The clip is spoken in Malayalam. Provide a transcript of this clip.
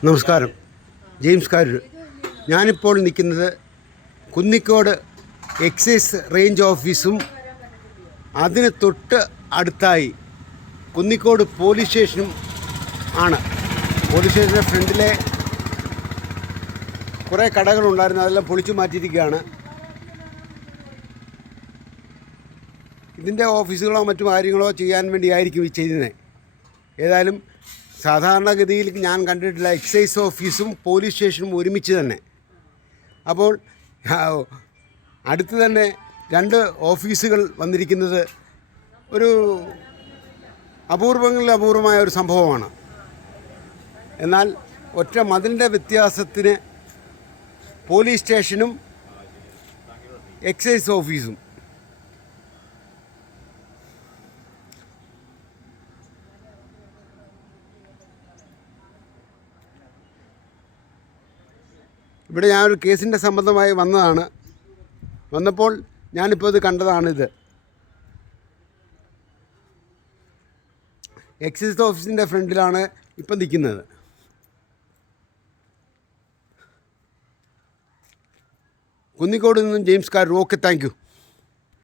നമസ്കാരം. ജെയിംസ് കാരൂർ. ഞാനിപ്പോൾ നിൽക്കുന്നത് കുന്നിക്കോട് എക്സൈസ് റേഞ്ച് ഓഫീസും അതിന് തൊട്ട് അടുത്തായി കുന്നിക്കോട് പോലീസ് സ്റ്റേഷനും ആണ്. പോലീസ് സ്റ്റേഷൻ്റെ ഫ്രണ്ടിലെ കുറേ കടകളുണ്ടായിരുന്നു, അതെല്ലാം പൊളിച്ചു മാറ്റിയിരിക്കുകയാണ്. ഇതിൻ്റെ ഓഫീസുകളോ മറ്റു കാര്യങ്ങളോ ചെയ്യാൻ വേണ്ടിയായിരിക്കും ഈ ചെയ്തത്. ഏതായാലും സാധാരണഗതിയിൽ ഞാൻ കണ്ടിട്ടുള്ള എക്സൈസ് ഓഫീസും പോലീസ് സ്റ്റേഷനും ഒരുമിച്ച് തന്നെ. അപ്പോൾ അടുത്ത് തന്നെ രണ്ട് ഓഫീസുകൾ വന്നിരിക്കുന്നത് ഒരു അപൂർവങ്ങളിൽ അപൂർവമായ ഒരു സംഭവമാണ്. എന്നാൽ ഒറ്റ മതിലിൻ്റെ വ്യത്യാസത്തിന് പോലീസ് സ്റ്റേഷനും എക്സൈസ് ഓഫീസും ഇവിടെ ഞാനൊരു കേസിൻ്റെ സംബന്ധമായി വന്നതാണ്. വന്നപ്പോൾ ഞാനിപ്പോൾ ഇത് കണ്ടതാണിത്. എക്സൈസ് ഓഫീസിൻ്റെ ഫ്രണ്ടിലാണ് ഇപ്പം നിൽക്കുന്നത്. കുന്നിക്കോട് നിന്നും James Karoor. Okay, thank you.